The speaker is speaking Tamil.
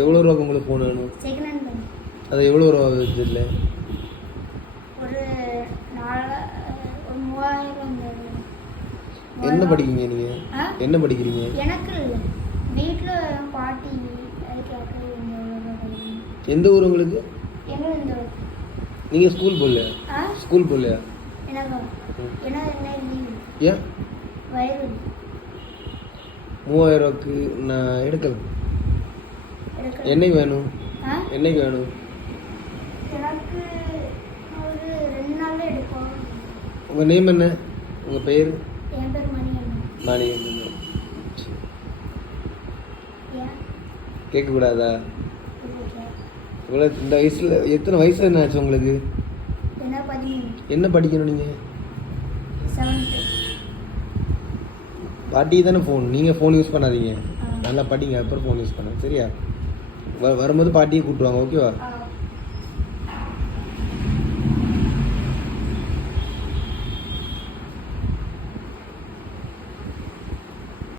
எவ்வளோ ரூபா உங்களுக்கு ஃபோன் வேணும்? அது எவ்வளோ ரூபா இல்லை. என்ன படிக்கிறீங்க நீங்கள்? என்ன படிக்கிறீங்க? எனக்கு வீட்டில் பாட்டி எந்த ஊர் உங்களுக்கு? நீங்கள் ஸ்கூல் போகலையா? ஸ்கூல் போகலையா? ஏன்? மூவாயிரம் ரூபாய்க்கு நான் எடுக்கல. எடுக்க என்னைக்கு வேணும்? என்னைக்கு வேணும்? உங்கள் நேம் என்ன? உங்கள் பெயர் என் பேர் மணி அண்ணன் நானே ஏன்? கேட்கக்கூடாதா? இவ்வளோ இந்த வயசில் எத்தனை வயசு என்ன ஆச்சு உங்களுக்கு? என்ன படிக்கணும்? நீங்கள் பாட்டி தானே ஃபோன் நீங்கள் ஃபோன் யூஸ் பண்ணாதீங்க. நல்லா படிங்க அப்புறம் ஃபோன் யூஸ் பண்ணுங்க. சரியா? வ வரும்போது பாட்டியை கூப்பிட்டு வாங்க ஓகேவா